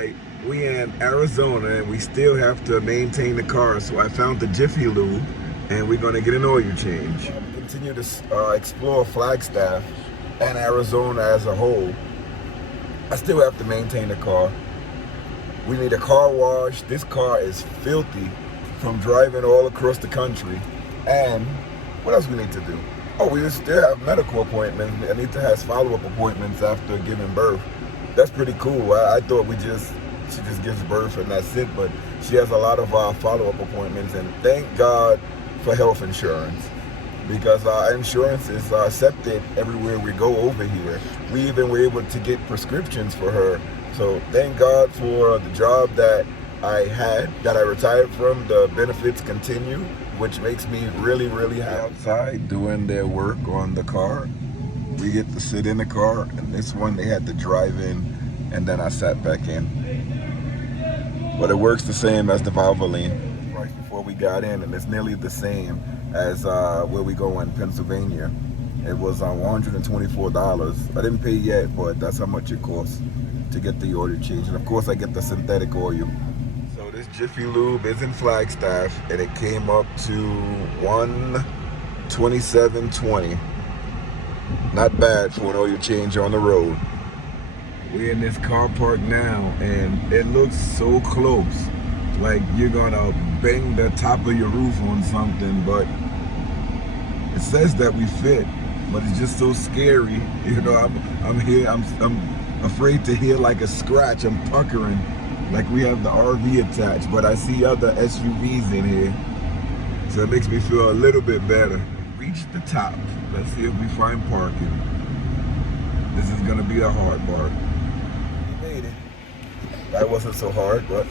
right, we in Arizona and we still have to maintain the car. So I found the Jiffy Lube and we're gonna get an oil change. Continue to explore Flagstaff and Arizona as a whole. I still have to maintain the car. We need a car wash. This car is filthy from driving all across the country. And what else we need to do? Oh, we still have medical appointments. Anita has follow-up appointments after giving birth. That's pretty cool. I thought she just gives birth and that's it, but she has a lot of follow-up appointments, and thank God for health insurance, because our insurance is accepted everywhere we go over here. We even were able to get prescriptions for her. So thank God for the job that I had, that I retired from. The benefits continue, which makes me really, really happy. Outside doing their work on the car. We get to sit in the car, and this one they had to drive in, and then I sat back in. But it works the same as the Valvoline. Right before we got in, and it's nearly the same as where we go in Pennsylvania. It was $124. I didn't pay yet, but that's how much it costs to get the oil change. And of course I get the synthetic oil. So this Jiffy Lube is in Flagstaff, and it came up to $127.20. Not bad for an oil change on the road. We're in this car park now, and it looks so close. Like you're gonna bang the top of your roof on something, but it says that we fit, but it's just so scary. You know, I'm afraid to hear like a scratch. I'm puckering, like we have the RV attached, but I see other SUVs in here, so it makes me feel a little bit better. Reach the top. Let's see if we find parking. This is gonna be the hard part. We made it. That wasn't so hard, but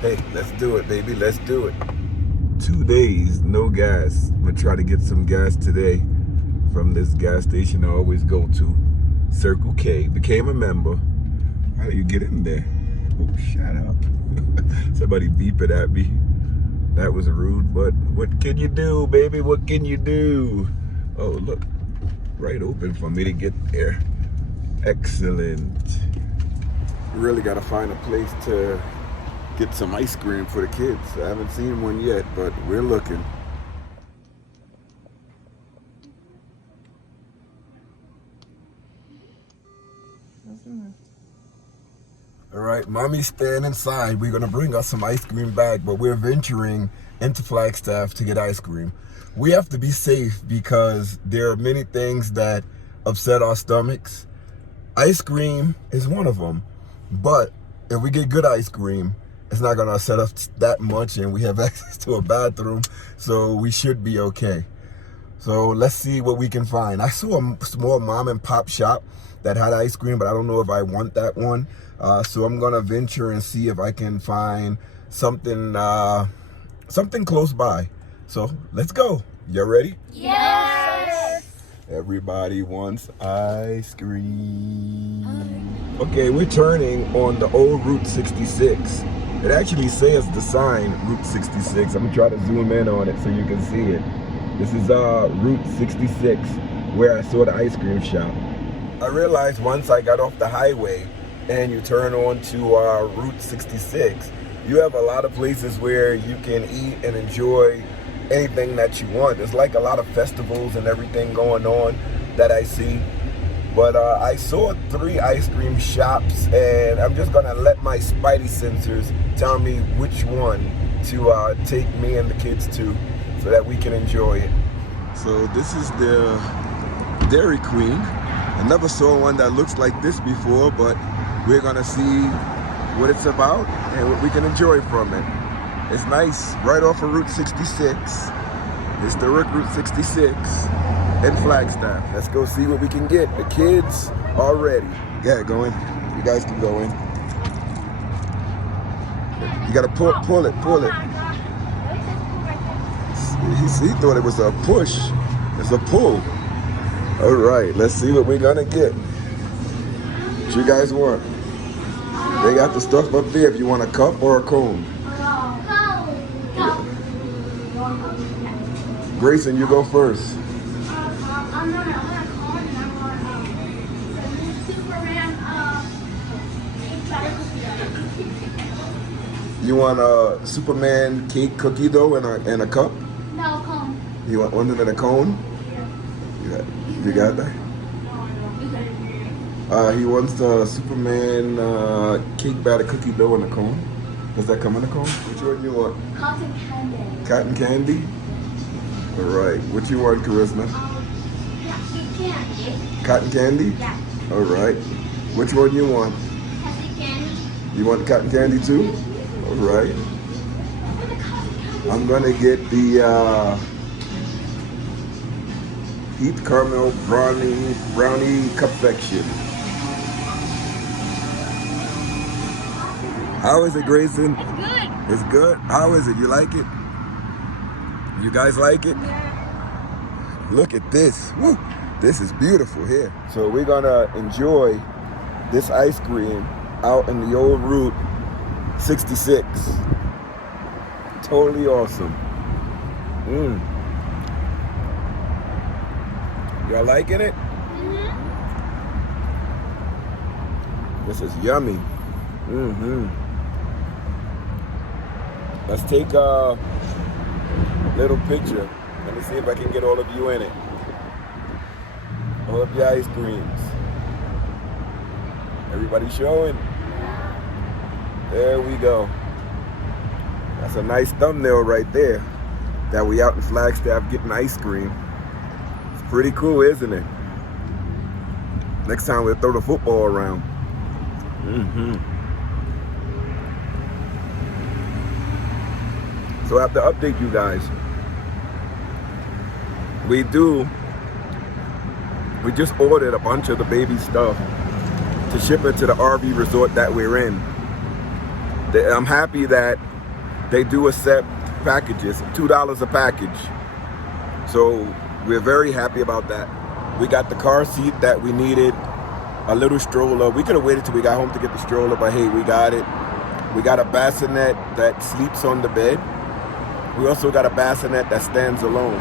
hey, let's do it, baby. Let's do it. 2 days, no gas. I'm gonna try to get some gas today from this gas station I always go to, Circle K. Became a member. How do you get in there? Oh, shut up. Somebody beeping at me. That was rude, but what can you do, baby? What can you do? Oh, look, right open for me to get there. Excellent. We really gotta find a place to get some ice cream for the kids. I haven't seen one yet, but we're looking. All right, mommy's staying inside. We're gonna bring us some ice cream back, but we're venturing into Flagstaff to get ice cream. We have to be safe because there are many things that upset our stomachs. Ice cream is one of them, but if we get good ice cream, it's not gonna upset us that much, and we have access to a bathroom, so we should be okay. So let's see what we can find. I saw a small mom and pop shop that had ice cream, but I don't know if I want that one. So I'm gonna venture and see if I can find something something close by. So let's go. You ready? Yes! Everybody wants ice cream. Okay, we're turning on the old Route 66. It actually says the sign Route 66. I'm gonna try to zoom in on it so you can see it. This is Route 66, where I saw the ice cream shop. I realized once I got off the highway and you turn on to Route 66, you have a lot of places where you can eat and enjoy anything that you want. There's like a lot of festivals and everything going on that I see. But I saw 3 ice cream shops, and I'm just gonna let my spidey sensors tell me which one to take me and the kids to, so that we can enjoy it. So this is the Dairy Queen. I never saw one that looks like this before, but we're gonna see what it's about and what we can enjoy from it. It's nice, right off of Route 66. Historic Route 66 in Flagstaff. Let's go see what we can get. The kids are ready. Yeah, go in. You guys can go in. You gotta pull it. He thought it was a push. It's a pull. All right, let's see what we're gonna get. What you guys want? They got the stuff up there if you want a cup or a cone. Grayson, you go first. You want a Superman cake cookie dough in a cup? No, come. You want one in a cone? Yeah. You got that? He wants the Superman cake batter cookie dough in a cone. Does that come in a cone? Which one you want? Cotton candy. Cotton candy? All right. What you want, Charisma? Candy. Cotton candy? Yeah. All right. Which one you want? Cotton candy. You want cotton candy too? All right. I'm gonna get the heat caramel brownie confection. How is it, Grayson? It's good. It's good. How is it? You like it? You guys like it? Yeah. Look at this. Woo. This is beautiful here. So we're gonna enjoy this ice cream out in the old Route 66. Totally awesome. Y'all liking it? Mm-hmm. This is yummy. Let's take a little picture. Let me see if I can get all of you in it. All of your ice creams. Everybody showing? There we go. That's a nice thumbnail right there. That we out in Flagstaff getting ice cream. It's pretty cool, isn't it? Next time we'll throw the football around. So I have to update you guys. We just ordered a bunch of the baby stuff to ship it to the RV resort that we're in. I'm happy that they do accept packages, $2 a package. So we're very happy about that. We got the car seat that we needed, a little stroller. We could have waited till we got home to get the stroller, but hey, we got it. We got a bassinet that sleeps on the bed. We also got a bassinet that stands alone,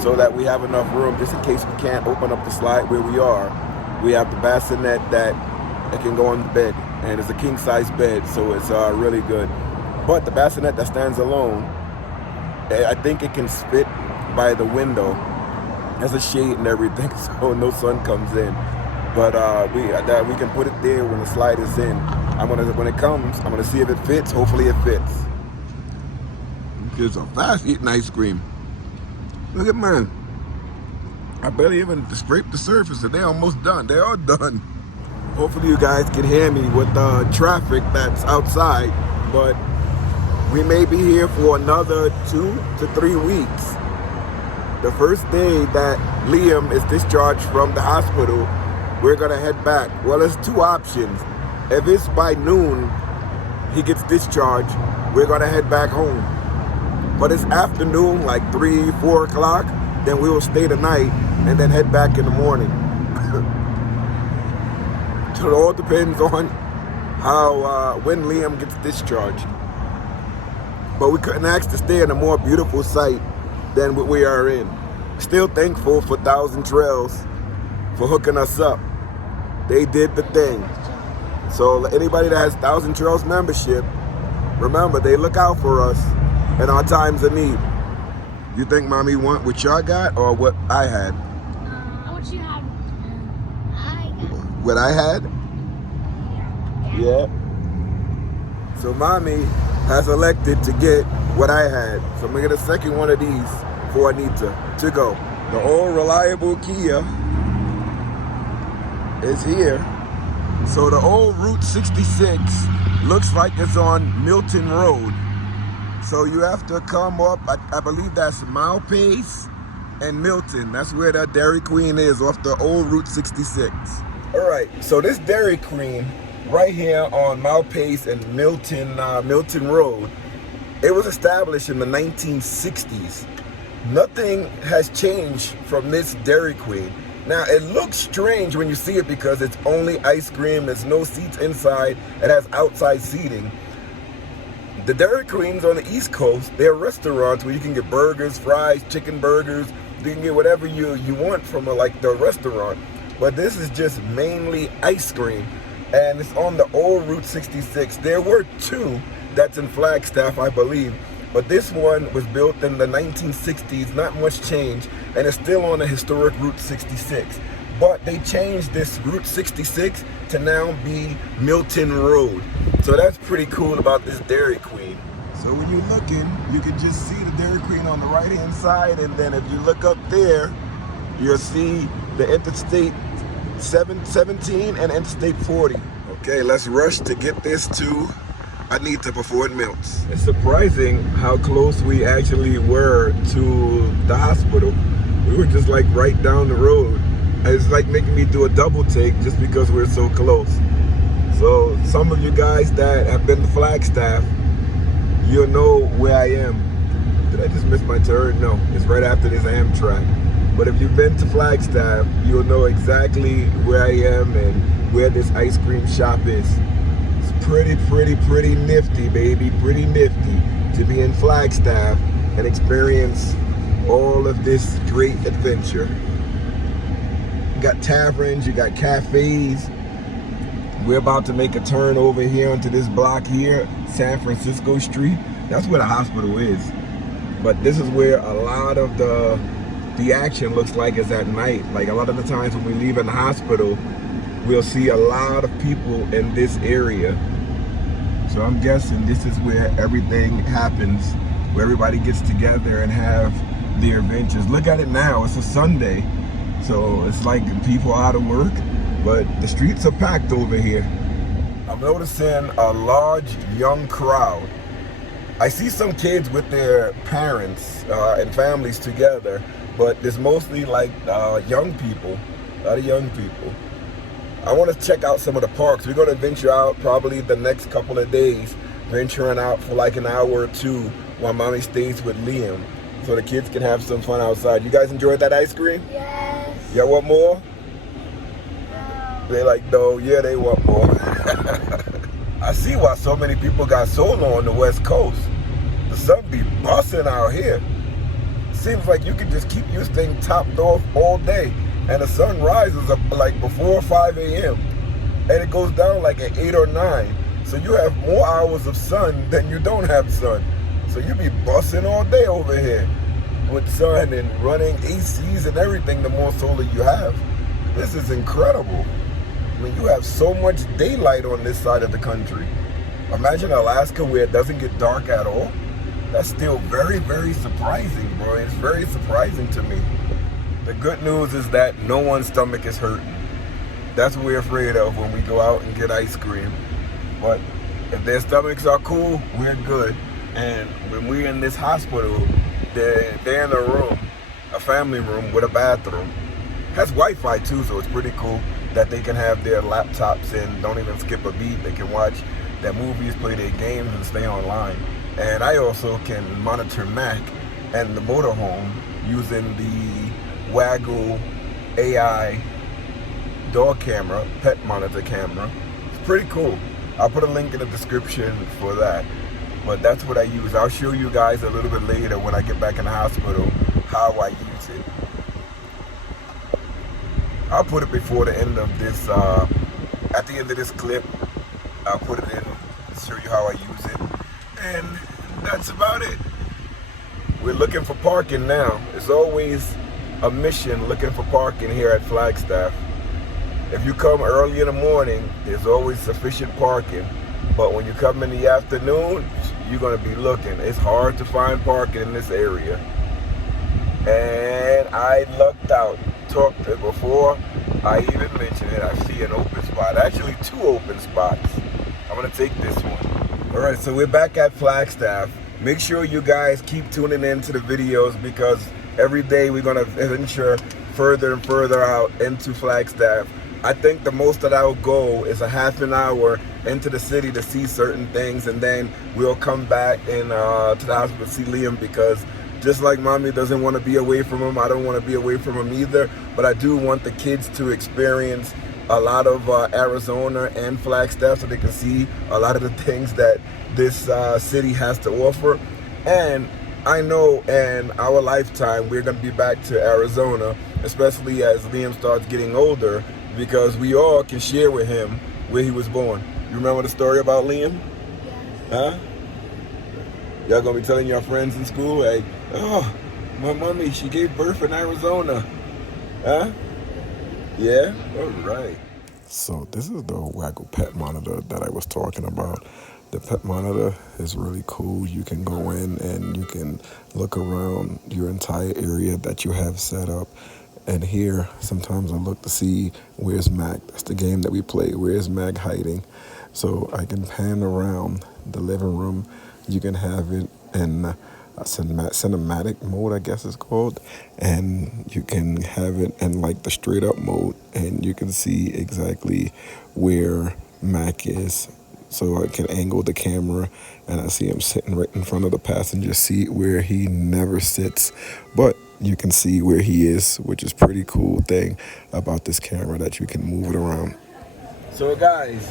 so that we have enough room just in case we can't open up the slide where we are. We have the bassinet that can go on the bed, and it's a king size bed, so it's really good. But the bassinet that stands alone, I think it can fit by the window. There's a shade and everything, so no sun comes in. But we can put it there when the slide is in. When it comes, I'm gonna see if it fits. Hopefully it fits. Kids are fast eating ice cream. Look at mine. I barely even scraped the surface and they're almost done. They're all done. Hopefully you guys can hear me with the traffic that's outside, but we may be here for another 2 to 3 weeks. The first day that Liam is discharged from the hospital, we're gonna head back. Well, there's 2 options. If it's by noon, he gets discharged, we're gonna head back home. But it's afternoon, like 3, 4 o'clock, then we will stay the night and then head back in the morning. So it all depends on when Liam gets discharged. But we couldn't ask to stay in a more beautiful site than what we are in. Still thankful for Thousand Trails for hooking us up. They did the thing. So anybody that has Thousand Trails membership, remember, they look out for us in our times of need. You think mommy want what y'all got or what I had? What you have? I got. What I had? Yeah. So mommy has elected to get what I had. So I'm gonna get a second one of these for Anita to go. The old reliable Kia is here. So the old Route 66 looks like it's on Milton Road. So you have to come up, I believe that's Malpace and Milton. That's where that Dairy Queen is, off the old Route 66. All right, so this Dairy Queen right here on Malpace and Milton Road, it was established in the 1960s. Nothing has changed from this Dairy Queen. Now, it looks strange when you see it because it's only ice cream, there's no seats inside, it has outside seating. The Dairy Queens on the East Coast, they're restaurants where you can get burgers, fries, chicken burgers. You can get whatever you want from the restaurant. But this is just mainly ice cream. And it's on the old Route 66. There were 2 that's in Flagstaff, I believe. But this one was built in the 1960s, not much change, and it's still on the historic Route 66. But they changed this Route 66 to now be Milton Road. So that's pretty cool about this Dairy Queen. So when you're looking, you can just see the Dairy Queen on the right-hand side, and then if you look up there, you'll see the Interstate 17 and Interstate 40. Okay, let's rush to get this to Anita before it melts. It's surprising how close we actually were to the hospital. We were just like right down the road. It's like making me do a double take just because we're so close. So some of you guys that have been to Flagstaff, you'll know where I am. Did I just miss my turn? No, it's right after this Amtrak. But if you've been to Flagstaff, you'll know exactly where I am and where this ice cream shop is. Pretty nifty, baby, pretty nifty to be in Flagstaff and experience all of this great adventure. You got taverns, you got cafes. We're about to make a turn over here onto this block here, San Francisco Street. That's where the hospital is. But this is where a lot of the action looks like is at night. Like a lot of the times when we leave in the hospital, we'll see a lot of people in this area. So I'm guessing this is where everything happens, where everybody gets together and have their adventures. Look at it now, it's a Sunday. So it's like people out of work, but the streets are packed over here. I'm noticing a large young crowd. I see some kids with their parents and families together, but there's mostly like young people, a lot of young people. I want to check out some of the parks. We're going to venture out probably the next couple of days, venturing out for like an hour or two while mommy stays with Liam, so the kids can have some fun outside. You guys enjoyed that ice cream? Yes. Y'all want more? No. They like, no, yeah, they want more. I see why so many people got solar on the West Coast. The sun be busting out here. Seems like you can just keep your thing topped off all day, and the sun rises up like before 5 a.m. and it goes down like at 8 or 9. So you have more hours of sun than you don't have sun. So you be busting all day over here with sun and running ACs and everything the more solar you have. This is incredible. I mean, you have so much daylight on this side of the country. Imagine Alaska where it doesn't get dark at all. That's still very surprising, bro. It's very surprising to me. The good news is that no one's stomach is hurting. That's what we're afraid of when we go out and get ice cream. But if their stomachs are cool, we're good. And when we're in this hospital, they're in a room, a family room with a bathroom. Has Wi-Fi too, so it's pretty cool that they can have their laptops and don't even skip a beat. They can watch their movies, play their games, and stay online. And I also can monitor Mac and the motorhome using the Waggle AI dog camera, pet monitor camera. It's pretty cool. I'll put a link in the description for that. But that's what I use. I'll show you guys a little bit later when I get back in the hospital how I use it. I'll put it before the end of this, at the end of this clip, I'll put it in to show you how I use it. And that's about it. We're looking for parking now. It's always a mission looking for parking here at Flagstaff. If you come early in the morning, there's always sufficient parking. But when you come in the afternoon, you're gonna be looking. It's hard to find parking in this area. And I lucked out. Talked to it before I even mentioned it. I see an open spot. Actually, 2 open spots. I'm gonna take this one. All right, so we're back at Flagstaff. Make sure you guys keep tuning in to the videos because every day we're gonna venture further and further out into Flagstaff. I think the most that I'll go is a half an hour into the city to see certain things, and then we'll come back and to the hospital to see Liam, because just like mommy doesn't want to be away from him, I don't want to be away from him either. But I do want the kids to experience a lot of Arizona and Flagstaff so they can see a lot of the things that this city has to offer. And I know in our lifetime we're going to be back to Arizona, especially as Liam starts getting older, because we all can share with him where he was born. You remember the story about Liam? Yes. Huh? Y'all gonna be telling your friends in school, like, oh, my mommy, she gave birth in Arizona. Huh? Yeah? All right. So this is the Waggle pet monitor that I was talking about. The pet monitor is really cool. You can go in and you can look around your entire area that you have set up. And here, sometimes I look to see where's Mac. That's the game that we play. Where's Mac hiding? So I can pan around the living room. You can have it in cinematic mode, I guess it's called, and you can have it in like the straight up mode, and you can see exactly where Mac is. So I can angle the camera, and I see him sitting right in front of the passenger seat where he never sits, but you can see where he is, which is pretty cool thing about this camera, that you can move it around. So guys,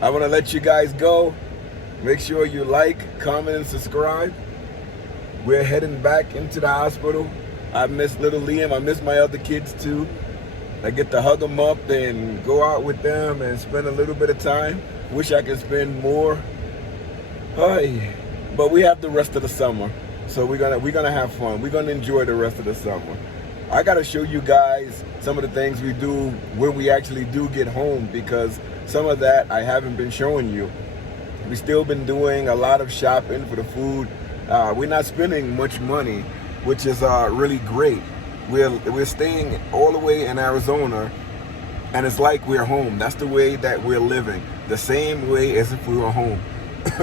I want to let you guys go. Make sure you like, comment, and subscribe. We're heading back into the hospital. I miss little Liam. I miss my other kids too. I get to hug them up and go out with them and spend a little bit of time. Wish I could spend more. But we have the rest of the summer. So we're gonna have fun. We're gonna enjoy the rest of the summer. I gotta show you guys some of the things we do when we actually do get home, because some of that I haven't been showing you. We still been doing a lot of shopping for the food. We're not spending much money, which is really great. We're staying all the way in Arizona, and it's like we're home. That's the way that we're living, the same way as if we were home.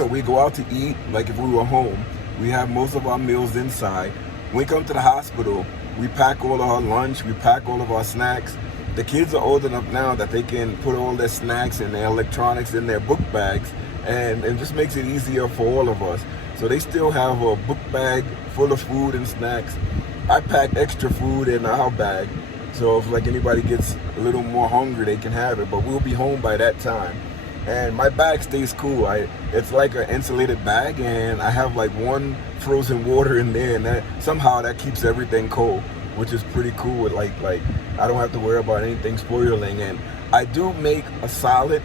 We go out to eat like if we were home. We have most of our meals inside. When we come to the hospital, we pack all of our lunch, we pack all of our snacks. The kids are old enough now that they can put all their snacks and their electronics in their book bags, and it just makes it easier for all of us. So they still have a book bag full of food and snacks. I pack extra food in our bag, so if like anybody gets a little more hungry, they can have it, but we'll be home by that time. And my bag stays cool. It's like an insulated bag, and I have like one frozen water in there, and somehow that keeps everything cold, which is pretty cool. Like I don't have to worry about anything spoiling. And I do make a salad,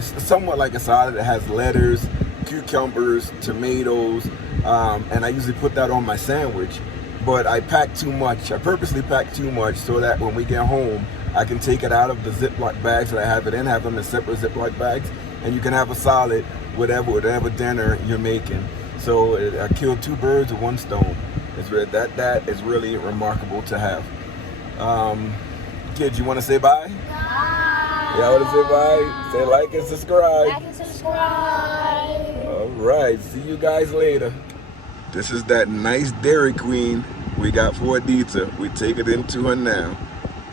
somewhat like a salad that has lettuce, cucumbers, tomatoes, and I usually put that on my sandwich. But I pack too much. I purposely pack too much so that when we get home, I can take it out of the Ziploc bags that I have it in, have them in separate Ziploc bags, and you can have a salad, whatever dinner you're making. So I killed two birds with one stone. That is really remarkable to have. Kids, you want to say bye? Bye. Y'all want to say bye? Say like and subscribe. Like and subscribe. All right, see you guys later. This is that nice Dairy Queen we got for Adita. We take it into her now.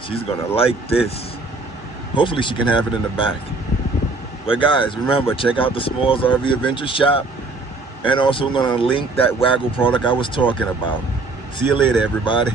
She's gonna like this. Hopefully she can have it in the back. But guys, remember, check out the Smalls RV Adventure shop. And also I'm gonna link that Waggle product I was talking about. See you later, everybody.